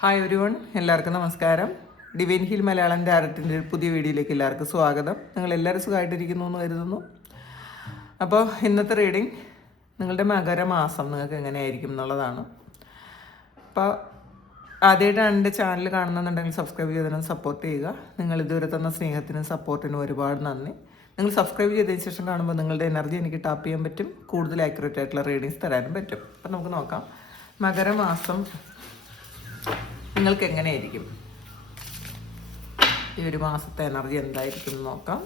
Hi everyone, എല്ലാവർക്കും നമസ്കാരം. Divine hill Malayalam ടാരറ്റിൻ്റെ പുതിയ വീഡിയോയിലേക്ക് എല്ലാവർക്കും സ്വാഗതം. നിങ്ങൾ എല്ലാവരും സുഖമായിട്ടിരിക്കുന്നു എന്ന് കരുതുന്നു. അപ്പോൾ ഇന്നത്തെ റീഡിങ് നിങ്ങളുടെ മകരമാസം നിങ്ങൾക്ക് എങ്ങനെയായിരിക്കും എന്നുള്ളതാണ്. അപ്പോൾ ആദ്യമായിട്ടാണ് എൻ്റെ ചാനൽ കാണുന്നുണ്ടെങ്കിൽ സബ്സ്ക്രൈബ് ചെയ്തതിനും സപ്പോർട്ട് ചെയ്യുക. നിങ്ങൾ ഇതുവരെ തന്ന സ്നേഹത്തിനും സപ്പോർട്ടിനും ഒരുപാട് നന്ദി. നിങ്ങൾ സബ്സ്ക്രൈബ് ചെയ്തതിന് ശേഷം കാണുമ്പോൾ നിങ്ങളുടെ എനർജി എനിക്ക് ടാപ്പ് ചെയ്യാൻ പറ്റും, കൂടുതൽ ആക്യുറേറ്റ് ആയിട്ടുള്ള റീഡിങ്സ് തരാനും പറ്റും. അപ്പം നമുക്ക് നോക്കാം മകരമാസം നിങ്ങൾക്ക് എങ്ങനെയായിരിക്കും, ഈ ഒരു മാസത്തെ എനർജി എന്തായിരിക്കും എന്ന് നോക്കാം.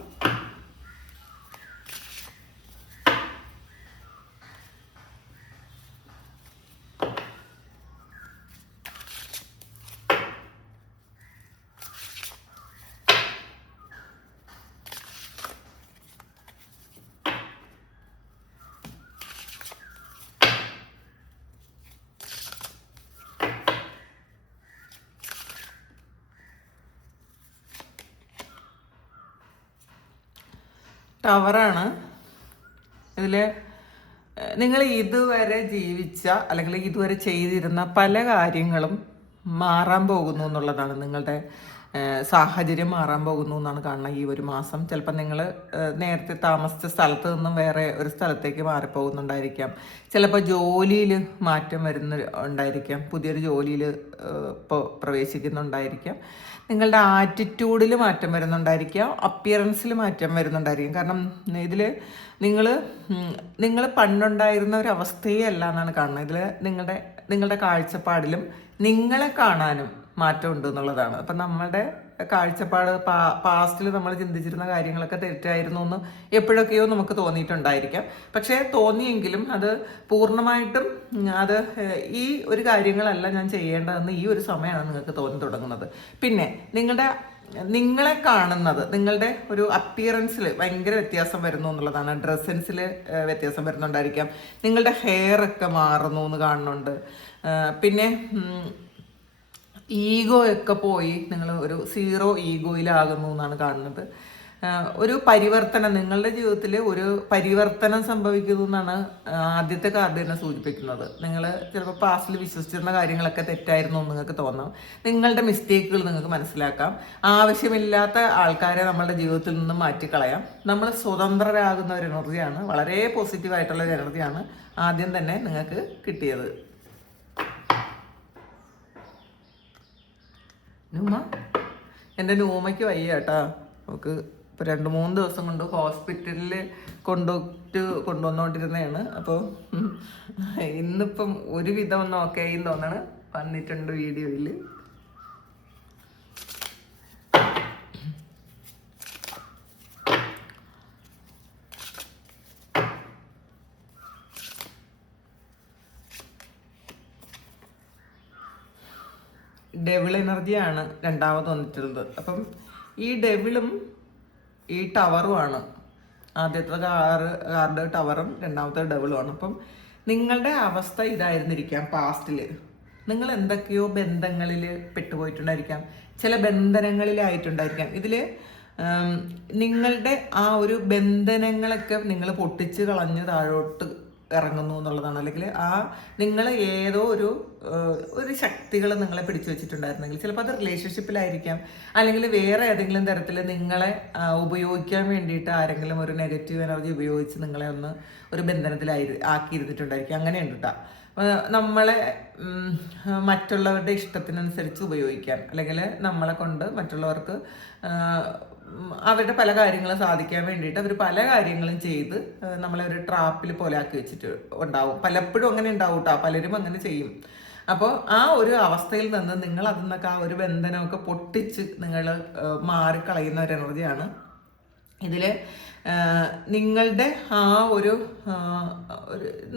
ടവറാണ് ഇതിൽ. നിങ്ങൾ ഇതുവരെ ജീവിച്ച അല്ലെങ്കിൽ ഇതുവരെ ചെയ്തിരുന്ന പല കാര്യങ്ങളും മാറാൻ പോകുന്നു എന്നുള്ളതാണ്. നിങ്ങളുടെ സാഹചര്യം മാറാൻ പോകുന്നു എന്നാണ് കാണുന്നത് ഈ ഒരു മാസം. ചിലപ്പോൾ നിങ്ങൾ നേരത്തെ താമസിച്ച സ്ഥലത്ത് നിന്നും വേറെ ഒരു സ്ഥലത്തേക്ക് മാറിപ്പോകുന്നുണ്ടായിരിക്കാം. ചിലപ്പോൾ ജോലിയിൽ മാറ്റം ഉണ്ടായിരിക്കാം. പുതിയൊരു ജോലിയിൽ ഇപ്പോൾ പ്രവേശിക്കുന്നുണ്ടായിരിക്കാം. നിങ്ങളുടെ ആറ്റിറ്റ്യൂഡിൽ മാറ്റം വരുന്നുണ്ടായിരിക്കാം, അപ്പിയറൻസിൽ മാറ്റം വരുന്നുണ്ടായിരിക്കും. കാരണം ഇതിൽ നിങ്ങൾ പണ്ടുണ്ടായിരുന്ന ഒരു അവസ്ഥയേ അല്ല എന്നാണ് കാണുന്നത്. ഇതിൽ നിങ്ങളുടെ കാഴ്ചപ്പാടിലും നിങ്ങളെ കാണാനും മാറ്റമുണ്ട് എന്നുള്ളതാണ്. അപ്പം നമ്മുടെ കാഴ്ചപ്പാട് പാസ്റ്റിൽ നമ്മൾ ചിന്തിച്ചിരുന്ന കാര്യങ്ങളൊക്കെ തെറ്റായിരുന്നു എന്ന് എപ്പോഴൊക്കെയോ നമുക്ക് തോന്നിയിട്ടുണ്ടായിരിക്കാം. പക്ഷേ തോന്നിയെങ്കിലും അത് പൂർണ്ണമായിട്ടും അത് ഈ ഒരു കാര്യങ്ങളല്ല ഞാൻ ചെയ്യേണ്ടതെന്ന് ഈ ഒരു സമയമാണ് നിങ്ങൾക്ക് തോന്നി തുടങ്ങുന്നത്. പിന്നെ നിങ്ങളെ കാണുന്നത്, നിങ്ങളുടെ ഒരു അപ്പിയറൻസിൽ ഭയങ്കര വ്യത്യാസം വരുന്നു എന്നുള്ളതാണ്. ഡ്രസ്സൻസിൽ വ്യത്യാസം വരുന്നുണ്ടായിരിക്കാം. നിങ്ങളുടെ ഹെയർ ഒക്കെ മാറുന്നു എന്ന് കാണുന്നുണ്ട്. പിന്നെ ഈഗോ ഒക്കെ പോയി നിങ്ങൾ ഒരു സീറോ ഈഗോയിലാകുന്നു എന്നാണ് കാണുന്നത്. ഒരു പരിവർത്തനം, നിങ്ങളുടെ ജീവിതത്തിൽ ഒരു പരിവർത്തനം സംഭവിക്കുന്നു എന്നാണ് ആദ്യത്തെ കാർഡ് തന്നെ സൂചിപ്പിക്കുന്നത്. നിങ്ങൾ ചിലപ്പോൾ പാസ്റ്റിൽ വിശ്വസിച്ചിരുന്ന കാര്യങ്ങളൊക്കെ തെറ്റായിരുന്നു എന്ന് നിങ്ങൾക്ക് തോന്നാം. നിങ്ങളുടെ മിസ്റ്റേക്കുകൾ നിങ്ങൾക്ക് മനസ്സിലാക്കാം. ആവശ്യമില്ലാത്ത ആൾക്കാരെ നമ്മളുടെ ജീവിതത്തിൽ നിന്നും മാറ്റിക്കളയാം. നമ്മൾ സ്വതന്ത്രരാകുന്ന ഒരു എനർജിയാണ്, വളരെ പോസിറ്റീവായിട്ടുള്ള ഒരു എനർജിയാണ് ആദ്യം തന്നെ നിങ്ങൾക്ക് കിട്ടിയത്. നൂമ, എൻ്റെ നൂമയ്ക്ക് വയ്യ കേട്ടാ. നമുക്ക് ഇപ്പോൾ 2-3 ദിവസം കൊണ്ട് ഹോസ്പിറ്റലിൽ കൊണ്ടുവന്നുകൊണ്ടിരുന്നതാണ്. അപ്പോൾ ഇന്നിപ്പം ഒരുവിധം ഒന്ന് ഓക്കെ ആയി തോന്നണ്, വന്നിട്ടുണ്ട് വീഡിയോയിൽ. ഡെവിൾ എനർജിയാണ് രണ്ടാമത് വന്നിട്ടുള്ളത്. അപ്പം ഈ ഡെവിളും ഈ ടവറുമാണ്. ആദ്യത്തെ കാർഡ് ടവറും രണ്ടാമത്തെ ഡെവിളുമാണ്. അപ്പം നിങ്ങളുടെ അവസ്ഥ ഇതായിരുന്നിരിക്കാം. പാസ്റ്റിൽ നിങ്ങൾ എന്തൊക്കെയോ ബന്ധങ്ങളിൽ പെട്ടുപോയിട്ടുണ്ടായിരിക്കാം, ചില ബന്ധനങ്ങളിലായിട്ടുണ്ടായിരിക്കാം. ഇതിൽ നിങ്ങളുടെ ആ ഒരു ബന്ധനങ്ങളൊക്കെ നിങ്ങൾ പൊട്ടിച്ച് കളഞ്ഞ് താഴോട്ട് ഇറങ്ങുന്നു എന്നുള്ളതാണ്. അല്ലെങ്കിൽ നിങ്ങൾ ഏതോ ഒരു ശക്തികൾ നിങ്ങളെ പിടിച്ചു വെച്ചിട്ടുണ്ടായിരുന്നെങ്കിൽ ചിലപ്പോൾ അത് റിലേഷൻഷിപ്പിലായിരിക്കാം, അല്ലെങ്കിൽ വേറെ ഏതെങ്കിലും തരത്തിൽ നിങ്ങളെ ഉപയോഗിക്കാൻ വേണ്ടിയിട്ട് ആരെങ്കിലും ഒരു നെഗറ്റീവ് എനർജി ഉപയോഗിച്ച് നിങ്ങളെ ഒരു ആക്കിയിരുന്നിട്ടുണ്ടായിരിക്കും. അങ്ങനെയുണ്ട് കേട്ടോ. നമ്മളെ മറ്റുള്ളവരുടെ ഇഷ്ടത്തിനനുസരിച്ച് ഉപയോഗിക്കാൻ, അല്ലെങ്കിൽ നമ്മളെ കൊണ്ട് മറ്റുള്ളവർക്ക് അവരുടെ പല കാര്യങ്ങളും സാധിക്കാൻ വേണ്ടിയിട്ട് അവർ പല കാര്യങ്ങളും ചെയ്ത് നമ്മളെ ഒരു ട്രാപ്പിൽ പോലെ ആക്കി വെച്ചിട്ട് ഉണ്ടാവും. പലപ്പോഴും അങ്ങനെ ഉണ്ടാവും കേട്ടോ, പലരും അങ്ങനെ ചെയ്യും. അപ്പോൾ ആ ഒരു അവസ്ഥയിൽ നിന്ന് നിങ്ങൾ അതിൽ നിന്നൊക്കെ ആ ഒരു ബന്ധനമൊക്കെ പൊട്ടിച്ച് നിങ്ങൾ മാറിക്കളയുന്ന ഒരു എനർജിയാണ് ഇതിൽ. നിങ്ങളുടെ ആ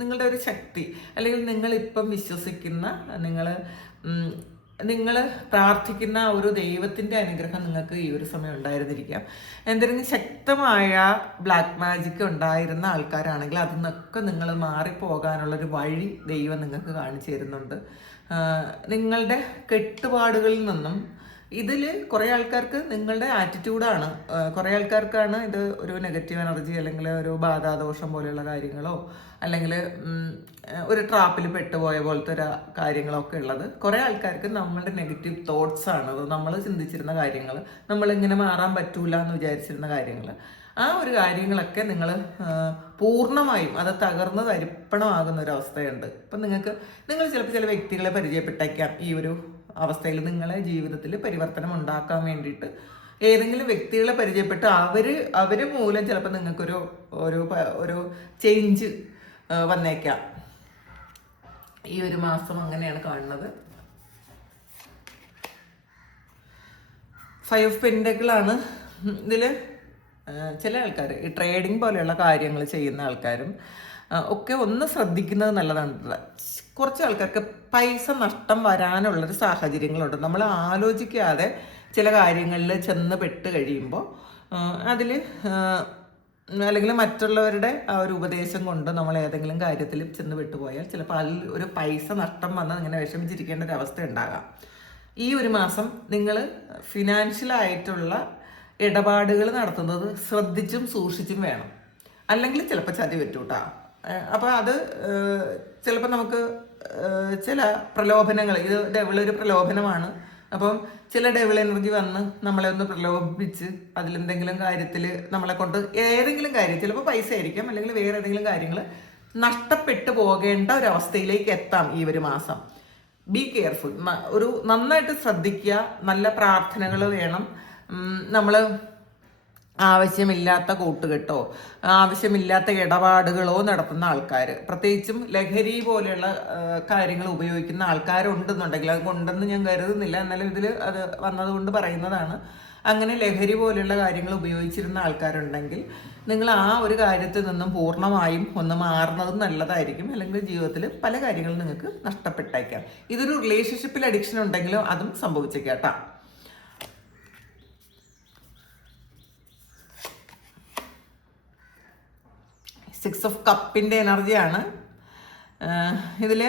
നിങ്ങളുടെ ഒരു ശക്തി, അല്ലെങ്കിൽ നിങ്ങളിപ്പം വിശ്വസിക്കുന്ന നിങ്ങൾ പ്രാർത്ഥിക്കുന്ന ഒരു ദൈവത്തിൻ്റെ അനുഗ്രഹം നിങ്ങൾക്ക് ഈ ഒരു സമയം ഉണ്ടായിരുന്നിരിക്കാം. എന്തെങ്കിലും ശക്തമായ ബ്ലാക്ക് മാജിക് ഉണ്ടായിരുന്ന ആൾക്കാരാണെങ്കിൽ അതിൽ നിന്നൊക്കെ നിങ്ങൾ മാറിപ്പോകാനുള്ളൊരു വഴി ദൈവം നിങ്ങൾക്ക് കാണിച്ചു തരുന്നുണ്ട്. നിങ്ങളുടെ കെട്ടുപാടുകളിൽ നിന്നും ഇതിൽ കുറേ ആൾക്കാർക്ക് നിങ്ങളുടെ ആറ്റിറ്റ്യൂഡാണ്, കുറേ ആൾക്കാർക്കാണ് ഇത് ഒരു നെഗറ്റീവ് എനർജി അല്ലെങ്കിൽ ഒരു ബാധാദോഷം പോലെയുള്ള കാര്യങ്ങളോ അല്ലെങ്കിൽ ഒരു ട്രാപ്പിൽ പെട്ടുപോയ പോലത്തെ ഒരു കാര്യങ്ങളൊക്കെ ഉള്ളത്. കുറേ ആൾക്കാർക്ക് നമ്മളുടെ നെഗറ്റീവ് തോട്ട്സ് ആണ്, നമ്മൾ ചിന്തിച്ചിരുന്ന കാര്യങ്ങൾ, നമ്മളിങ്ങനെ മാറാൻ പറ്റൂല എന്ന് വിചാരിച്ചിരുന്ന കാര്യങ്ങൾ, ആ ഒരു കാര്യങ്ങളൊക്കെ നിങ്ങൾ പൂർണ്ണമായും അത് തകർന്ന് തരിപ്പണമാകുന്ന ഒരു അവസ്ഥയുണ്ട്. ഇപ്പം നിങ്ങൾ ചിലപ്പോൾ ചില വ്യക്തികളെ പരിചയപ്പെട്ടേക്കാം ഈ ഒരു അവസ്ഥയിൽ. നിങ്ങളെ ജീവിതത്തിൽ പരിവർത്തനം ഉണ്ടാക്കാൻ വേണ്ടിയിട്ട് ഏതെങ്കിലും വ്യക്തികളെ പരിചയപ്പെട്ട് അവർ മൂലം ചിലപ്പോൾ നിങ്ങൾക്കൊരു ഒരു ചേഞ്ച് വന്നേക്കാം. ഈ ഒരു മാസം അങ്ങനെയാണ് കാണുന്നത്. 5 ഓഫ് പെന്റക്കിളാണ് ഇതിൽ. ചില ആൾക്കാർ ഈ ട്രേഡിങ് പോലെയുള്ള കാര്യങ്ങൾ ചെയ്യുന്ന ആൾക്കാരും ഒക്കെ ഒന്ന് ശ്രദ്ധിക്കുന്നത് നല്ലതാണ്. കുറച്ച് ആൾക്കാർക്ക് പൈസ നഷ്ടം വരാനുള്ളൊരു സാഹചര്യങ്ങളുണ്ട്. നമ്മൾ ആലോചിക്കാതെ ചില കാര്യങ്ങളിൽ ചെന്ന് പെട്ട് കഴിയുമ്പോൾ അതിൽ അല്ലെങ്കിൽ മറ്റുള്ളവരുടെ ആ ഒരു ഉപദേശം കൊണ്ട് നമ്മൾ ഏതെങ്കിലും കാര്യത്തിൽ ചെന്ന് പെട്ടുപോയാൽ ചിലപ്പോൾ അതിൽ ഒരു പൈസ നഷ്ടം വന്നാൽ ഇങ്ങനെ വിഷമിച്ചിരിക്കേണ്ട ഒരു അവസ്ഥ ഉണ്ടാകാം. ഈ ഒരു മാസം നിങ്ങൾ ഫിനാൻഷ്യലായിട്ടുള്ള ഇടപാടുകൾ നടത്തുന്നത് ശ്രദ്ധിച്ചും സൂക്ഷിച്ചും വേണം, അല്ലെങ്കിൽ ചിലപ്പോൾ ചതി പറ്റൂട്ടാ. അപ്പോൾ അത് ചിലപ്പോൾ നമുക്ക് ചില പ്രലോഭനങ്ങൾ, ഇത് ഡെവിളൊരു പ്രലോഭനമാണ്. അപ്പം ചില ഡെവിൾ എനർജി വന്ന് നമ്മളെ ഒന്ന് പ്രലോഭിപ്പിച്ച് അതിലെന്തെങ്കിലും കാര്യത്തിൽ നമ്മളെ കൊണ്ട് ഏതെങ്കിലും കാര്യം, ചിലപ്പോൾ പൈസ ആയിരിക്കും അല്ലെങ്കിൽ വേറെ ഏതെങ്കിലും കാര്യങ്ങൾ നഷ്ടപ്പെട്ടു പോകേണ്ട ഒരു അവസ്ഥയിലേക്ക് എത്താം ഈ ഒരു മാസം. ബി കെയർഫുൾ, ഒരു നന്നായിട്ട് ശ്രദ്ധിക്കുക. നല്ല പ്രാർത്ഥനകൾ വേണം. നമ്മൾ ആവശ്യമില്ലാത്ത കൂട്ടുകെട്ടോ ആവശ്യമില്ലാത്ത ഇടപാടുകളോ നടത്തുന്ന ആൾക്കാർ, പ്രത്യേകിച്ചും ലഹരി പോലെയുള്ള കാര്യങ്ങൾ ഉപയോഗിക്കുന്ന ആൾക്കാരുണ്ടെന്നുണ്ടെങ്കിൽ, അത് കൊണ്ടെന്ന് ഞാൻ കരുതുന്നില്ല, എന്നാലും ഇതിൽ അത് വന്നതുകൊണ്ട് പറയുന്നതാണ്. അങ്ങനെ ലഹരി പോലെയുള്ള കാര്യങ്ങൾ ഉപയോഗിച്ചിരുന്ന ആൾക്കാരുണ്ടെങ്കിൽ നിങ്ങൾ ആ ഒരു കാര്യത്തിൽ നിന്നും പൂർണ്ണമായും ഒന്ന് മാറുന്നതും നല്ലതായിരിക്കും. അല്ലെങ്കിൽ ജീവിതത്തിൽ പല കാര്യങ്ങളും നിങ്ങൾക്ക് നഷ്ടപ്പെട്ടേക്കാം. ഇതൊരു റിലേഷൻഷിപ്പിൽ അഡിക്ഷൻ ഉണ്ടെങ്കിലും അതും സംഭവിച്ചേക്കാം. 6 ഓഫ് കപ്പിൻ്റെ എനർജിയാണ് ഇതിൽ.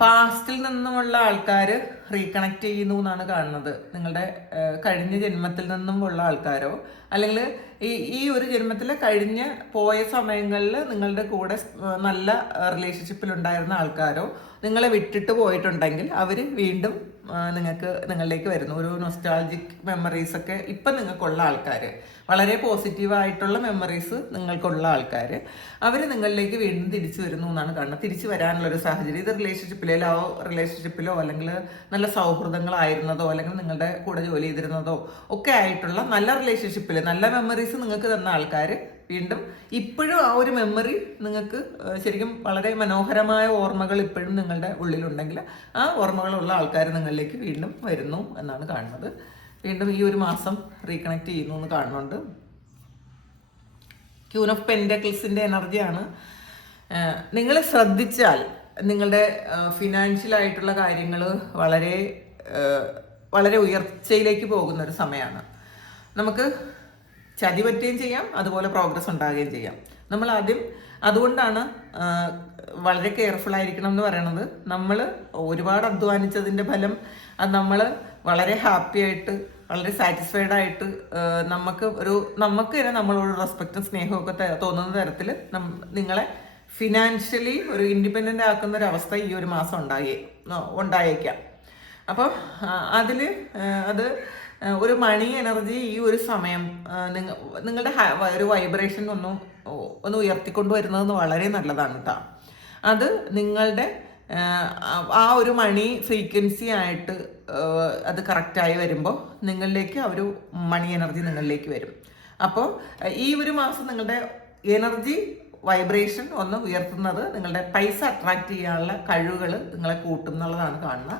പാസ്റ്റിൽ നിന്നുമുള്ള ആൾക്കാർ റീകണക്ട് ചെയ്യുന്നു എന്നാണ് കാണുന്നത്. നിങ്ങളുടെ കഴിഞ്ഞ ജന്മത്തിൽ നിന്നുമുള്ള ആൾക്കാരോ അല്ലെങ്കിൽ ഈ ഒരു ജന്മത്തിൽ കഴിഞ്ഞ് പോയ സമയങ്ങളിൽ നിങ്ങളുടെ കൂടെ നല്ല റിലേഷൻഷിപ്പിലുണ്ടായിരുന്ന ആൾക്കാരോ നിങ്ങളെ വിട്ടിട്ട് പോയിട്ടുണ്ടെങ്കിൽ അവർ വീണ്ടും നിങ്ങളിലേക്ക് വരുന്നു. ഒരു നൊസ്റ്റാൾജിക് മെമ്മറീസൊക്കെ ഇപ്പം നിങ്ങൾക്കുള്ള ആൾക്കാർ, വളരെ പോസിറ്റീവായിട്ടുള്ള മെമ്മറീസ് നിങ്ങൾക്കുള്ള ആൾക്കാർ, അവർ നിങ്ങളിലേക്ക് വീണ്ടും തിരിച്ചു വരുന്നു എന്നാണ് കാണുന്നത്. തിരിച്ചു വരാനുള്ളൊരു സാഹചര്യം. ഇത് റിലേഷൻഷിപ്പിലോ അല്ലെങ്കിൽ നല്ല സൗഹൃദങ്ങളായിരുന്നതോ അല്ലെങ്കിൽ നിങ്ങളുടെ കൂടെ ജോലി ചെയ്തിരുന്നതോ ഒക്കെ ആയിട്ടുള്ള നല്ല റിലേഷൻഷിപ്പിൽ നല്ല മെമ്മറീസ് നിങ്ങൾക്ക് തന്ന ആൾക്കാർ വീണ്ടും ഇപ്പോഴും ആ ഒരു മെമ്മറി നിങ്ങൾക്ക് ശരിക്കും വളരെ മനോഹരമായ ഓർമ്മകൾ ഇപ്പോഴും നിങ്ങളുടെ ഉള്ളിലുണ്ടെങ്കിൽ ആ ഓർമ്മകളുള്ള ആൾക്കാർ നിങ്ങളിലേക്ക് വീണ്ടും വരുന്നു എന്നാണ് കാണുന്നത്. വീണ്ടും ഈ ഒരു മാസം റീകണക്ട് ചെയ്യുന്നു എന്ന് കാണുന്നുണ്ട്. ക്യൂൻ ഓഫ് പെൻഡക്കിൾസിൻ്റെ എനർജിയാണ്. നിങ്ങൾ ശ്രദ്ധിച്ചാൽ നിങ്ങളുടെ ഫിനാൻഷ്യലായിട്ടുള്ള കാര്യങ്ങൾ വളരെ വളരെ ഉയർച്ചയിലേക്ക് പോകുന്ന ഒരു സമയമാണ്. നമുക്ക് ചതി പറ്റുകയും ചെയ്യാം, അതുപോലെ പ്രോഗ്രസ് ഉണ്ടാകുകയും ചെയ്യാം. നമ്മൾ അതുകൊണ്ടാണ് വളരെ കെയർഫുൾ ആയിരിക്കണം എന്ന് പറയണത്. നമ്മൾ ഒരുപാട് അധ്വാനിച്ചതിൻ്റെ ഫലം അത് നമ്മൾ വളരെ ഹാപ്പി ആയിട്ട് വളരെ സാറ്റിസ്ഫൈഡ് ആയിട്ട് നമുക്ക് തന്നെ നമ്മളോട് റെസ്പെക്റ്റും സ്നേഹവും ഒക്കെ തോന്നുന്ന തരത്തിൽ നിങ്ങളെ ഫിനാൻഷ്യലി ഒരു ഇൻഡിപെൻഡൻ്റ് ആക്കുന്ന ഒരു അവസ്ഥ ഈ ഒരു മാസം ഉണ്ടായേക്കാം. അപ്പോൾ അത് ഒരു മണി എനർജി ഈ ഒരു സമയം നിങ്ങളുടെ ഒരു വൈബ്രേഷൻ ഒന്ന് ഉയർത്തിക്കൊണ്ട് വരുന്നതെന്ന് വളരെ നല്ലതാണ് കേട്ടോ. അത് നിങ്ങളുടെ ആ ഒരു മണി ഫ്രീക്വൻസി ആയിട്ട് അത് കറക്റ്റായി വരുമ്പോൾ നിങ്ങളിലേക്ക് ആ ഒരു മണി എനർജി നിങ്ങളിലേക്ക് വരും. അപ്പോൾ ഈ ഒരു മാസം നിങ്ങളുടെ എനർജി വൈബ്രേഷൻ ഒന്ന് ഉയർത്തുന്നത് നിങ്ങളുടെ പൈസ അട്രാക്ട് ചെയ്യാനുള്ള കഴിവുകൾ നിങ്ങളെ കൂട്ടും എന്നുള്ളതാണ് കാണുന്നത്.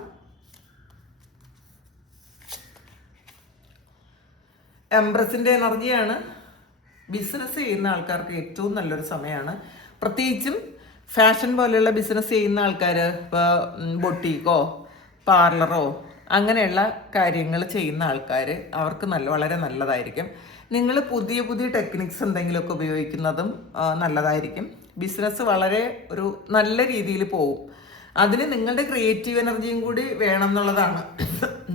എംപ്രസിൻ്റെ എനർജിയാണ്. ബിസിനസ് ചെയ്യുന്ന ആൾക്കാർക്ക് ഏറ്റവും നല്ലൊരു സമയമാണ്. പ്രത്യേകിച്ചും ഫാഷൻ പോലെയുള്ള ബിസിനസ് ചെയ്യുന്ന ആൾക്കാർ, ഇപ്പോൾ ബൊട്ടീക്കോ പാർലറോ അങ്ങനെയുള്ള കാര്യങ്ങൾ ചെയ്യുന്ന ആൾക്കാർ, അവർക്ക് വളരെ നല്ലതായിരിക്കും. നിങ്ങൾ പുതിയ പുതിയ ടെക്നിക്സ് എന്തെങ്കിലുമൊക്കെ ഉപയോഗിക്കുന്നതും നല്ലതായിരിക്കും. ബിസിനസ് വളരെ ഒരു നല്ല രീതിയിൽ പോവും. അതിന് നിങ്ങളുടെ ക്രിയേറ്റീവ് എനർജിയും കൂടി വേണം എന്നുള്ളതാണ്.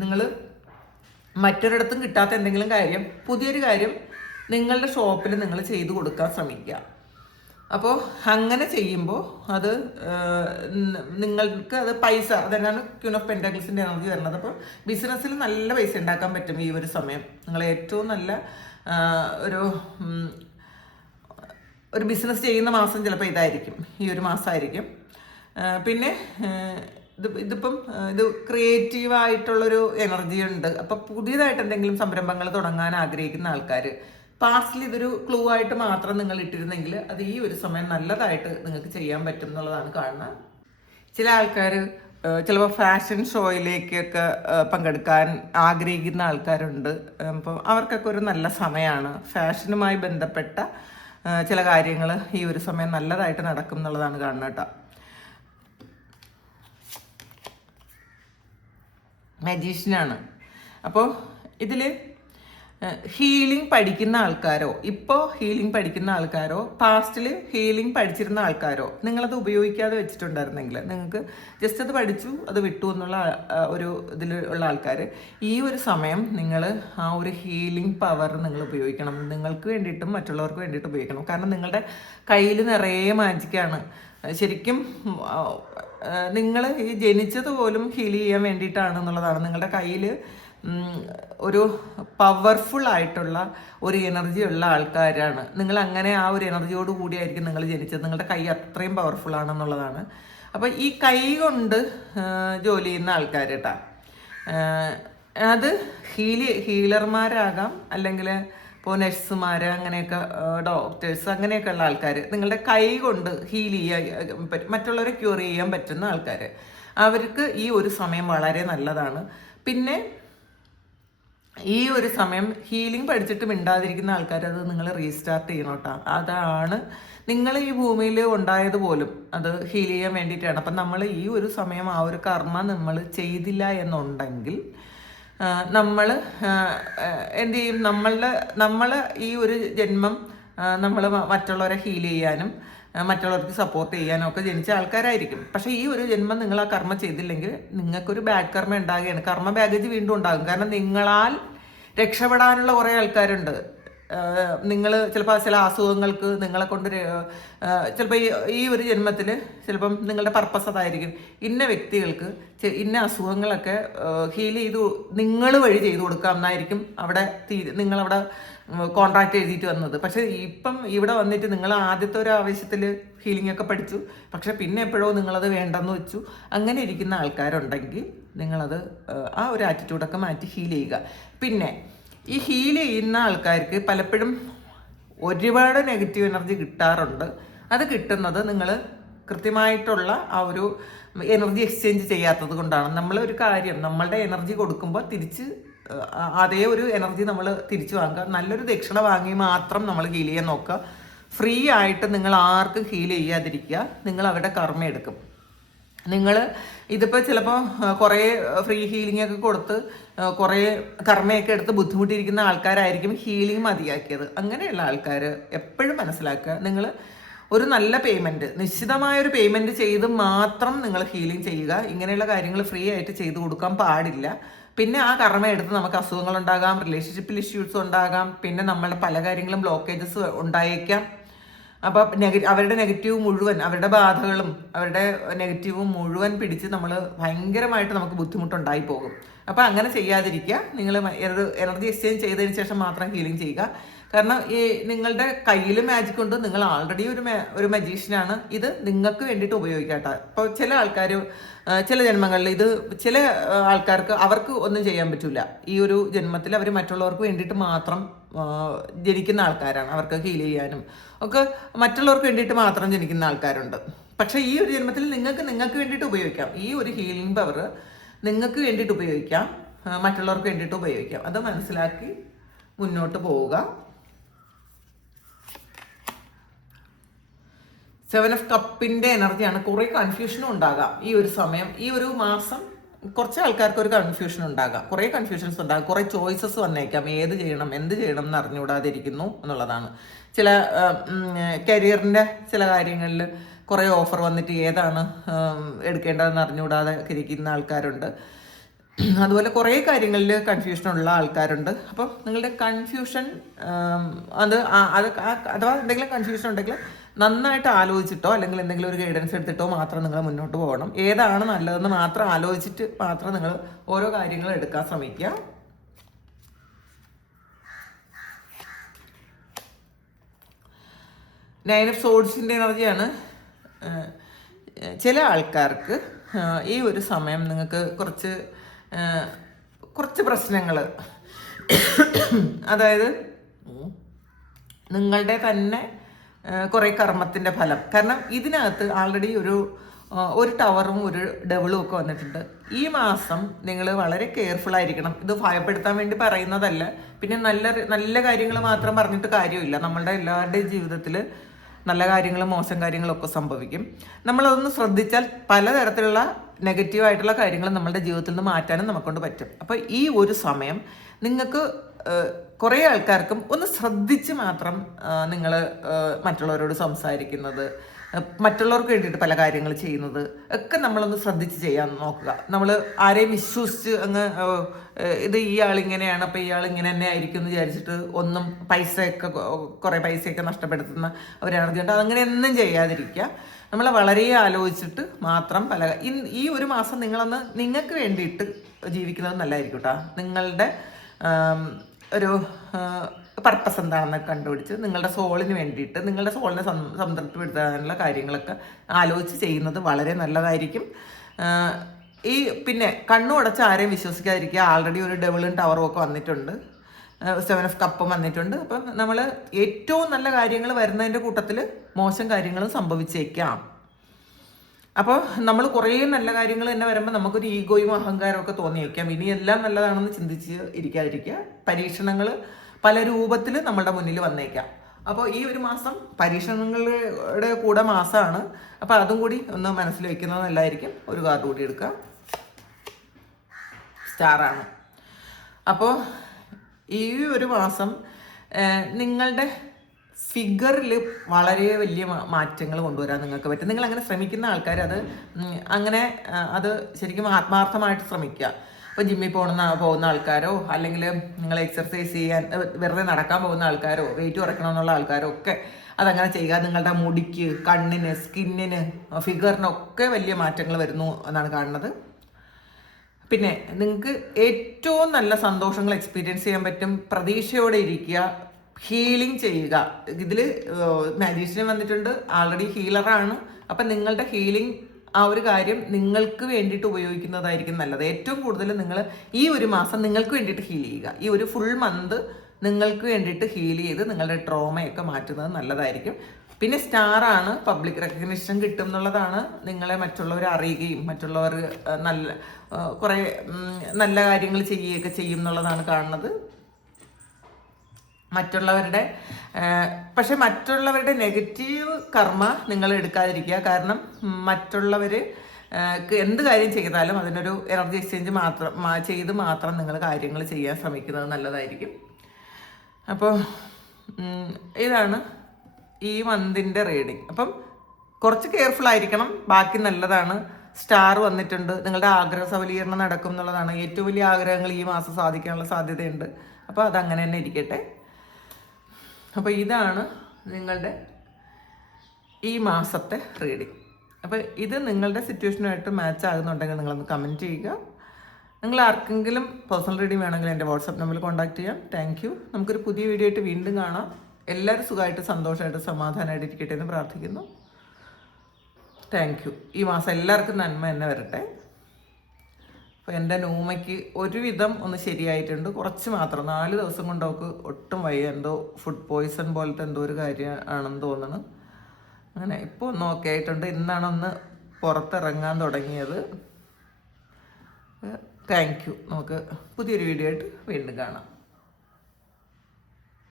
നിങ്ങൾ മറ്റൊരിടത്തും കിട്ടാത്ത എന്തെങ്കിലും കാര്യം, പുതിയൊരു കാര്യം നിങ്ങളുടെ ഷോപ്പിൽ നിങ്ങൾ ചെയ്തു കൊടുക്കാൻ ശ്രമിക്കുക. അപ്പോൾ അങ്ങനെ ചെയ്യുമ്പോൾ അത് നിങ്ങൾക്ക് അത് പൈസ, അതാണ് ക്യൂൻ ഓഫ് പെൻറ്റാക്കിൾസിൻ്റെ എനർജി വരുന്നത്. അപ്പോൾ ബിസിനസ്സിൽ നല്ല പൈസ ഉണ്ടാക്കാൻ പറ്റും ഈ ഒരു സമയം. നിങ്ങൾ ഏറ്റവും നല്ല ഒരു ബിസിനസ് ചെയ്യുന്ന മാസം ചിലപ്പോൾ ഇതായിരിക്കും, ഈ ഒരു മാസമായിരിക്കും. പിന്നെ ഇത് ക്രിയേറ്റീവായിട്ടുള്ളൊരു എനർജി ഉണ്ട്. അപ്പോൾ പുതിയതായിട്ട് എന്തെങ്കിലും സംരംഭങ്ങൾ തുടങ്ങാൻ ആഗ്രഹിക്കുന്ന ആൾക്കാർ പാസ്റ്റിൽ ഇതൊരു ക്ലൂ ആയിട്ട് മാത്രം നിങ്ങൾ ഇട്ടിരുന്നെങ്കിൽ അത് ഈ ഒരു സമയം നല്ലതായിട്ട് നിങ്ങൾക്ക് ചെയ്യാൻ പറ്റും എന്നുള്ളതാണ് കാണുന്നത്. ചില ആൾക്കാർ ചിലപ്പോൾ ഫാഷൻ ഷോയിലേക്കൊക്കെ പങ്കെടുക്കാൻ ആഗ്രഹിക്കുന്ന ആൾക്കാരുണ്ട്. അപ്പം അവർക്കൊക്കെ ഒരു നല്ല സമയമാണ്. ഫാഷനുമായി ബന്ധപ്പെട്ട ചില കാര്യങ്ങൾ ഈ ഒരു സമയം നല്ലതായിട്ട് നടക്കും എന്നുള്ളതാണ് കാണുന്നത് കേട്ടോ. മജീഷ്യനാണ്. അപ്പോൾ ഇതിൽ ഹീലിംഗ് പഠിക്കുന്ന ആൾക്കാരോ, ഇപ്പോൾ ഹീലിംഗ് പഠിക്കുന്ന ആൾക്കാരോ, പാസ്റ്റിൽ ഹീലിംഗ് പഠിച്ചിരുന്ന ആൾക്കാരോ നിങ്ങളത് ഉപയോഗിക്കാതെ വെച്ചിട്ടുണ്ടായിരുന്നെങ്കിൽ, നിങ്ങൾക്ക് ജസ്റ്റ് അത് പഠിച്ചു അത് വിട്ടു എന്നുള്ള ഒരു ഇതിൽ ഉള്ള ആൾക്കാർ ഈ ഒരു സമയം നിങ്ങൾ ആ ഒരു ഹീലിംഗ് പവർ നിങ്ങൾ ഉപയോഗിക്കണം. നിങ്ങൾക്ക് വേണ്ടിയിട്ടും മറ്റുള്ളവർക്ക് വേണ്ടിയിട്ടും ഉപയോഗിക്കണം. കാരണം നിങ്ങളുടെ കയ്യിൽ നിറയെ മാജിക്കാണ്. ശരിക്കും നിങ്ങൾ ഈ ജനിച്ചത് പോലും ഹീൽ ചെയ്യാൻ വേണ്ടിയിട്ടാണ് എന്നുള്ളതാണ്. നിങ്ങളുടെ കയ്യിൽ ഒരു പവർഫുൾ ആയിട്ടുള്ള ഒരു എനർജി ഉള്ള ആൾക്കാരാണ് നിങ്ങൾ. അങ്ങനെ ആ ഒരു എനർജിയോട് കൂടിയായിരിക്കും നിങ്ങൾ ജനിച്ചത്. നിങ്ങളുടെ കൈ അത്രയും പവർഫുൾ ആണെന്നുള്ളതാണ്. അപ്പോൾ ഈ കൈ കൊണ്ട് ജോലി ചെയ്യുന്ന ആൾക്കാർ കേട്ടോ, അത് ഹീലർമാരാകാം, അല്ലെങ്കിൽ ഇപ്പോൾ നഴ്സുമാർ, അങ്ങനെയൊക്കെ ഡോക്ടേഴ്സ്, അങ്ങനെയൊക്കെ ഉള്ള ആൾക്കാർ നിങ്ങളുടെ കൈ കൊണ്ട് ഹീൽ ചെയ്യാൻ മറ്റുള്ളവരെ ക്യൂർ ചെയ്യാൻ പറ്റുന്ന ആൾക്കാർ, അവർക്ക് ഈ ഒരു സമയം വളരെ നല്ലതാണ്. പിന്നെ ഈ ഒരു സമയം ഹീലിംഗ് പഠിച്ചിട്ട് മിണ്ടാതിരിക്കുന്ന ആൾക്കാർ അത് നിങ്ങൾ റീസ്റ്റാർട്ട് ചെയ്യണം കേട്ടോ. അതാണ് നിങ്ങൾ ഈ ഭൂമിയിൽ ഉണ്ടായത് പോലും അത് ഹീൽ ചെയ്യാൻ വേണ്ടിയിട്ടാണ്. അപ്പം നമ്മൾ ഈ ഒരു സമയം ആ ഒരു കർമ്മ നമ്മൾ ചെയ്തില്ല എന്നുണ്ടെങ്കിൽ നമ്മൾ എന്ത് ചെയ്യും? നമ്മൾ ഈ ഒരു ജന്മം നമ്മൾ മറ്റുള്ളവരെ ഹീൽ ചെയ്യാനും മറ്റുള്ളവർക്ക് സപ്പോർട്ട് ചെയ്യാനും ഒക്കെ ജനിച്ച ആൾക്കാരായിരിക്കും. പക്ഷേ ഈ ഒരു ജന്മം നിങ്ങൾ ആ കർമ്മ ചെയ്തില്ലെങ്കിൽ നിങ്ങൾക്കൊരു ബാഡ് കർമ്മ ഉണ്ടാകുകയാണ്. കർമ്മ ബാഗേജ് വീണ്ടും ഉണ്ടാകും. കാരണം നിങ്ങളാൽ രക്ഷപ്പെടാനുള്ള കുറേ ആൾക്കാരുണ്ട്. നിങ്ങൾ ചിലപ്പോൾ ചില അസുഖങ്ങൾക്ക് നിങ്ങളെ കൊണ്ട് ചിലപ്പോൾ ഈ ഒരു ജന്മത്തിൽ ചിലപ്പം നിങ്ങളുടെ പർപ്പസ് അതായിരിക്കും. ഇന്ന വ്യക്തികൾക്ക് ഇന്ന അസുഖങ്ങളൊക്കെ ഹീൽ ചെയ്തു നിങ്ങൾ വഴി ചെയ്തു കൊടുക്കാം എന്നായിരിക്കും അവിടെ നിങ്ങളവിടെ കോൺട്രാക്ട് എഴുതിയിട്ട് വന്നത്. പക്ഷേ ഇപ്പം ഇവിടെ വന്നിട്ട് നിങ്ങൾ ആദ്യത്തെ ഒരു ആവശ്യത്തിൽ ഹീലിംഗ് ഒക്കെ പഠിച്ചു, പക്ഷെ പിന്നെ എപ്പോഴോ നിങ്ങളത് വേണ്ടെന്ന് വെച്ചു. അങ്ങനെ ഇരിക്കുന്ന ആൾക്കാരുണ്ടെങ്കിൽ നിങ്ങളത് ആ ഒരു ആറ്റിറ്റ്യൂഡൊക്കെ മാറ്റി ഹീൽ ചെയ്യുക. പിന്നെ ഈ ഹീൽ ചെയ്യുന്ന ആൾക്കാർക്ക് പലപ്പോഴും ഒരുപാട് നെഗറ്റീവ് എനർജി കിട്ടാറുണ്ട്. അത് കിട്ടുന്നത് നിങ്ങൾ കൃത്യമായിട്ടുള്ള ആ ഒരു എനർജി എക്സ്ചേഞ്ച് ചെയ്യാത്തത് കൊണ്ടാണ്. നമ്മളൊരു കാര്യം നമ്മളുടെ എനർജി കൊടുക്കുമ്പോൾ തിരിച്ച് അതേ ഒരു എനർജി നമ്മൾ തിരിച്ചു വാങ്ങുക. നല്ലൊരു ദക്ഷിണ വാങ്ങി മാത്രം നമ്മൾ ഹീൽ ചെയ്യാൻ നോക്കുക. ഫ്രീ ആയിട്ട് നിങ്ങൾ ആർക്കും ഹീൽ ചെയ്യാതിരിക്കുക. നിങ്ങൾ അവരുടെ കർമ്മ എടുക്കും. നിങ്ങൾ ഇതിപ്പോൾ ചിലപ്പോൾ കുറേ ഫ്രീ ഹീലിംഗ് ഒക്കെ കൊടുത്ത് കുറേ കർമ്മയൊക്കെ എടുത്ത് ബുദ്ധിമുട്ടിയിരിക്കുന്ന ആൾക്കാരായിരിക്കും ഹീലിംഗ് മതിയാക്കിയത്. അങ്ങനെയുള്ള ആൾക്കാർ എപ്പോഴും മനസ്സിലാക്കുക, നിങ്ങൾ ഒരു നല്ല പേയ്മെൻറ്റ്, നിശ്ചിതമായൊരു പേയ്മെൻറ്റ് ചെയ്ത് മാത്രം നിങ്ങൾ ഹീലിംഗ് ചെയ്യുക. ഇങ്ങനെയുള്ള കാര്യങ്ങൾ ഫ്രീ ആയിട്ട് ചെയ്തു കൊടുക്കാൻ പാടില്ല. പിന്നെ ആ കർമ്മ എടുത്ത് നമുക്ക് അസുഖങ്ങൾ ഉണ്ടാകാം, റിലേഷൻഷിപ്പിൽ ഇഷ്യൂസ് ഉണ്ടാകാം, പിന്നെ നമ്മളുടെ പല കാര്യങ്ങളും ബ്ലോക്കേജസ് ഉണ്ടായേക്കാം. അപ്പോൾ അവരുടെ നെഗറ്റീവ് മുഴുവൻ, അവരുടെ ബാധകളും അവരുടെ നെഗറ്റീവും മുഴുവൻ പിടിച്ച് നമ്മൾ ഭയങ്കരമായിട്ട് നമുക്ക് ബുദ്ധിമുട്ടുണ്ടായി പോകും. അപ്പോൾ അങ്ങനെ ചെയ്യാതിരിക്കുക. നിങ്ങൾ എനർജി എക്സ്ചേഞ്ച് ചെയ്തതിന് ശേഷം മാത്രം ഹീലിംഗ് ചെയ്യുക. കാരണം ഈ നിങ്ങളുടെ കയ്യിൽ മാജിക് ഉണ്ട്, നിങ്ങൾ ആൾറെഡി ഒരു മജീഷ്യനാണ്. ഇത് നിങ്ങൾക്ക് വേണ്ടിയിട്ട് ഉപയോഗിക്കാട്ടോ. ഇപ്പോൾ ചില ആൾക്കാർ ചില ജന്മങ്ങളിൽ ചില ആൾക്കാർക്ക് അവർക്ക് ഒന്നും ചെയ്യാൻ പറ്റില്ല. ഈ ഒരു ജന്മത്തിൽ അവർ മറ്റുള്ളവർക്ക് വേണ്ടിയിട്ട് മാത്രം ജനിക്കുന്ന ആൾക്കാരാണ്. അവർക്ക് ഹീൽ ചെയ്യാനും ഒക്കെ മറ്റുള്ളവർക്ക് വേണ്ടിയിട്ട് മാത്രം ജനിക്കുന്ന ആൾക്കാരുണ്ട്. പക്ഷേ ഈ ഒരു ജന്മത്തിൽ നിങ്ങൾക്ക് വേണ്ടിയിട്ട് ഉപയോഗിക്കാം. ഈ ഒരു ഹീലിംഗ് പവർ നിങ്ങൾക്ക് വേണ്ടിയിട്ട് ഉപയോഗിക്കാം, മറ്റുള്ളവർക്ക് വേണ്ടിയിട്ട് ഉപയോഗിക്കാം. അത് മനസ്സിലാക്കി മുന്നോട്ട് പോവുക. 7 ഓഫ് കപ്പിൻ്റെ എനർജിയാണ്. കുറേ കൺഫ്യൂഷനും ഉണ്ടാകാം ഈ ഒരു സമയം. ഈ ഒരു മാസം കുറച്ച് ആൾക്കാർക്ക് ഒരു കൺഫ്യൂഷൻ ഉണ്ടാകാം, കുറേ കൺഫ്യൂഷൻസ് ഉണ്ടാകും, കുറേ ചോയ്സസ് വന്നേക്കാം. ഏത് ചെയ്യണം എന്ത് ചെയ്യണം എന്ന് അറിഞ്ഞുകൂടാതിരിക്കുന്നു എന്നുള്ളതാണ്. ചില കരിയറിൻ്റെ ചില കാര്യങ്ങളിൽ കുറേ ഓഫർ വന്നിട്ട് ഏതാണ് എടുക്കേണ്ടതെന്ന് അറിഞ്ഞുകൂടാതെ ഇരിക്കുന്ന ആൾക്കാരുണ്ട്. അതുപോലെ കുറേ കാര്യങ്ങളിൽ കൺഫ്യൂഷനുള്ള ആൾക്കാരുണ്ട്. അപ്പോൾ നിങ്ങളുടെ കൺഫ്യൂഷൻ അത് അഥവാ എന്തെങ്കിലും കൺഫ്യൂഷൻ ഉണ്ടെങ്കിൽ നന്നായിട്ട് ആലോചിച്ചിട്ടോ അല്ലെങ്കിൽ എന്തെങ്കിലും ഒരു ഗൈഡൻസ് എടുത്തിട്ടോ മാത്രം നിങ്ങൾ മുന്നോട്ട് പോകണം. ഏതാണ് നല്ലതെന്ന് മാത്രം ആലോചിച്ചിട്ട് മാത്രം നിങ്ങൾ ഓരോ കാര്യങ്ങൾ എടുക്കാൻ ശ്രമിക്കുക. നയൻ ഓഫ് സോഡ്സിൻ്റെ എനർജിയാണ്. ചില ആൾക്കാർക്ക് ഈ ഒരു സമയം നിങ്ങൾക്ക് കുറച്ച് പ്രശ്നങ്ങൾ, അതായത് നിങ്ങളുടെ തന്നെ കുറേ കർമ്മത്തിൻ്റെ ഫലം. കാരണം ഇതിനകത്ത് ആൾറെഡി ഒരു ടവറും ഒരു ഡബിളും ഒക്കെ വന്നിട്ടുണ്ട്. ഈ മാസം നിങ്ങൾ വളരെ കെയർഫുൾ ആയിരിക്കണം. ഇത് ഭയപ്പെടുത്താൻ വേണ്ടി പറയുന്നതല്ല. പിന്നെ നല്ല കാര്യങ്ങൾ മാത്രം പറഞ്ഞിട്ട് കാര്യമില്ല. നമ്മളുടെ എല്ലാവരുടെയും ജീവിതത്തിൽ നല്ല കാര്യങ്ങളും മോശം കാര്യങ്ങളും ഒക്കെ സംഭവിക്കും. നമ്മളതൊന്ന് ശ്രദ്ധിച്ചാൽ പലതരത്തിലുള്ള നെഗറ്റീവായിട്ടുള്ള കാര്യങ്ങൾ നമ്മളുടെ ജീവിതത്തിൽ നിന്ന് മാറ്റാനും നമുക്കൊണ്ട് പറ്റും. അപ്പോൾ ഈ ഒരു സമയം നിങ്ങൾക്ക് കുറേ ആൾക്കാർക്കും ഒന്ന് ശ്രദ്ധിച്ച് മാത്രം നിങ്ങൾ മറ്റുള്ളവരോട് സംസാരിക്കുന്നത്, മറ്റുള്ളവർക്ക് വേണ്ടിയിട്ട് പല കാര്യങ്ങൾ ചെയ്യുന്നത് ഒക്കെ നമ്മളൊന്ന് ശ്രദ്ധിച്ച് ചെയ്യാൻ നോക്കുക. നമ്മൾ ആരെയും വിശ്വസിച്ച് അങ്ങ് ഇത് ഈ ആളിങ്ങനെയാണ് അപ്പോൾ ഇയാൾ ഇങ്ങനെ തന്നെ ആയിരിക്കും എന്ന് വിചാരിച്ചിട്ട് ഒന്നും കുറേ പൈസയൊക്കെ നഷ്ടപ്പെടുത്തുന്ന ഒരാണെന്നുണ്ട് അതങ്ങനെ ഒന്നും ചെയ്യാതിരിക്കുക. നമ്മൾ വളരെ ആലോചിച്ചിട്ട് മാത്രം ഈ ഒരു മാസം നിങ്ങൾക്ക് വേണ്ടിയിട്ട് ജീവിക്കുന്നത് നല്ലതായിരിക്കും കേട്ടോ. നിങ്ങളുടെ ഒരു പർപ്പസ് എന്താണെന്ന് കണ്ടുപിടിച്ച് നിങ്ങളുടെ സോളിന് വേണ്ടിയിട്ട്, നിങ്ങളുടെ സോളിനെ സംതൃപ്തിപ്പെടുത്താനുള്ള കാര്യങ്ങളൊക്കെ ആലോചിച്ച് ചെയ്യുന്നത് വളരെ നല്ലതായിരിക്കും. പിന്നെ കണ്ണുടച്ച് ആരെയും വിശ്വസിക്കാതിരിക്കുക. ആൾറെഡി ഒരു ഡബിളും ടവറും ഒക്കെ വന്നിട്ടുണ്ട്, 7 ഓഫ് കപ്പും വന്നിട്ടുണ്ട്. അപ്പം നമ്മൾ ഏറ്റവും നല്ല കാര്യങ്ങൾ വരുന്നതിൻ്റെ കൂട്ടത്തിൽ മോശം കാര്യങ്ങളും സംഭവിച്ചേക്കാം. അപ്പോൾ നമ്മൾ കുറേ നല്ല കാര്യങ്ങൾ തന്നെ വരുമ്പോൾ നമുക്കൊരു ഈഗോയും അഹങ്കാരവും ഒക്കെ തോന്നിയേക്കാം. ഇനി എല്ലാം നല്ലതാണെന്ന് ചിന്തിച്ച് ഇരിക്കാതിരിക്കുക. പരീക്ഷണങ്ങൾ പല രൂപത്തിൽ നമ്മുടെ മുന്നിൽ വന്നേക്കാം. അപ്പോൾ ഈ ഒരു മാസം പരീക്ഷണങ്ങളുടെ കൂടെ മാസമാണ്. അപ്പോൾ അതും കൂടി ഒന്ന് മനസ്സിൽ വയ്ക്കുന്നത് നല്ലതായിരിക്കും. ഒരു കാർഡ് കൂടി എടുക്കുക, സ്റ്റാറാണ്. അപ്പോൾ ഈ ഒരു മാസം നിങ്ങളുടെ ഫിഗറിൽ വളരെ വലിയ മാറ്റങ്ങൾ കൊണ്ടുവരാൻ നിങ്ങൾക്ക് പറ്റും. നിങ്ങൾ അങ്ങനെ ശ്രമിക്കുന്ന ആൾക്കാർ അത് ശരിക്കും ആത്മാർത്ഥമായിട്ട് ശ്രമിക്കുക. ഇപ്പോൾ ജിമ്മിൽ പോകുന്ന ആൾക്കാരോ അല്ലെങ്കിൽ നിങ്ങൾ എക്സർസൈസ് ചെയ്യാൻ വെറുതെ നടക്കാൻ പോകുന്ന ആൾക്കാരോ വെയിറ്റ് കുറയ്ക്കണമെന്നുള്ള ആൾക്കാരോ ഒക്കെ അതങ്ങനെ ചെയ്യുക. നിങ്ങളുടെ മുടിക്ക്, കണ്ണിന്, സ്കിന്നിന്, ഫിഗറിനൊക്കെ വലിയ മാറ്റങ്ങൾ വരുന്നു എന്നാണ് കാണുന്നത്. പിന്നെ നിങ്ങൾക്ക് ഏറ്റവും നല്ല സന്തോഷങ്ങൾ എക്സ്പീരിയൻസ് ചെയ്യാൻ പറ്റും. പ്രതീക്ഷയോടെ ഇരിക്കുക, ഹീലിംഗ് ചെയ്യുക. ഇതിൽ മാജീഷ്യൻ വന്നിട്ടുണ്ട്, ആൾറെഡി ഹീലറാണ്. അപ്പം നിങ്ങളുടെ ഹീലിംഗ് ആ ഒരു കാര്യം നിങ്ങൾക്ക് വേണ്ടിയിട്ട് ഉപയോഗിക്കുന്നതായിരിക്കും നല്ലത്. ഏറ്റവും കൂടുതൽ നിങ്ങൾ ഈ ഒരു മാസം നിങ്ങൾക്ക് വേണ്ടിയിട്ട് ഹീൽ ചെയ്യുക. ഈ ഒരു ഫുൾ മന്ത് നിങ്ങൾക്ക് വേണ്ടിയിട്ട് ഹീൽ ചെയ്ത് നിങ്ങളുടെ ട്രോമയൊക്കെ മാറ്റുന്നത് നല്ലതായിരിക്കും. പിന്നെ സ്റ്റാറാണ്, പബ്ലിക് റെക്കഗ്നിഷൻ കിട്ടും എന്നുള്ളതാണ്. നിങ്ങളെ മറ്റുള്ളവർ അറിയുകയും മറ്റുള്ളവർ കുറേ നല്ല കാര്യങ്ങൾ ചെയ്യുകയൊക്കെ ചെയ്യും എന്നുള്ളതാണ് കാണുന്നത്. പക്ഷെ മറ്റുള്ളവരുടെ നെഗറ്റീവ് കർമ്മ നിങ്ങൾ എടുക്കാതിരിക്കുക. കാരണം മറ്റുള്ളവർ എന്ത് കാര്യം ചെയ്താലും അതിനൊരു എനർജി എക്സ്ചേഞ്ച് ചെയ്ത് മാത്രം നിങ്ങൾ കാര്യങ്ങൾ ചെയ്യാൻ ശ്രമിക്കുന്നത് നല്ലതായിരിക്കും. അപ്പോൾ ഇതാണ് ഈ മന്തിൻ്റെ റീഡിങ്. അപ്പം കുറച്ച് കെയർഫുൾ ആയിരിക്കണം, ബാക്കി നല്ലതാണ്. സ്റ്റാർ വന്നിട്ടുണ്ട്, നിങ്ങളുടെ ആഗ്രഹ സബലീകരണം നടക്കും എന്നുള്ളതാണ്. ഏറ്റവും വലിയ ആഗ്രഹങ്ങൾ ഈ മാസം സാധിക്കാനുള്ള സാധ്യതയുണ്ട്. അപ്പോൾ അതങ്ങനെ തന്നെ ഇരിക്കട്ടെ. അപ്പോൾ ഇതാണ് നിങ്ങളുടെ ഈ മാസത്തെ റീഡിങ്. അപ്പോൾ ഇത് നിങ്ങളുടെ സിറ്റുവേഷനുമായിട്ട് മാച്ച് ആകുന്നുണ്ടെങ്കിൽ നിങ്ങളൊന്ന് കമൻറ്റ് ചെയ്യുക. നിങ്ങൾ ആർക്കെങ്കിലും പേഴ്സണൽ റീഡിങ് വേണമെങ്കിൽ എൻ്റെ വാട്സാപ്പ് നമ്പറിൽ കോൺടാക്ട് ചെയ്യാം. Thank you. നമുക്കൊരു പുതിയ വീഡിയോ ആയിട്ട് വീണ്ടും കാണാം. എല്ലാവരും സുഖമായിട്ട് സന്തോഷമായിട്ട് സമാധാനമായിട്ട് ഇരിക്കട്ടെ എന്ന് പ്രാർത്ഥിക്കുന്നു. Thank you. ഈ മാസം എല്ലാവർക്കും നന്മ തന്നെ വരട്ടെ. അപ്പോൾ എൻ്റെ നൂമയ്ക്ക് ഒരുവിധം ഒന്ന് ശരിയായിട്ടുണ്ട്, കുറച്ച് മാത്രം. 4 ദിവസം കൊണ്ട് അവൾക്ക് ഒട്ടും വയ്യ. എന്തോ ഫുഡ് പോയ്സൺ പോലത്തെ എന്തോ ഒരു കാര്യം ആണെന്ന് തോന്നുന്നു. അങ്ങനെ ഇപ്പോൾ ഒന്ന് ഓക്കെ ആയിട്ടുണ്ട്. ഇന്നാണ് ഒന്ന് പുറത്തിറങ്ങാൻ തുടങ്ങിയത്. Thank you. നമുക്ക് പുതിയൊരു വീഡിയോ ആയിട്ട് വീണ്ടും കാണാം.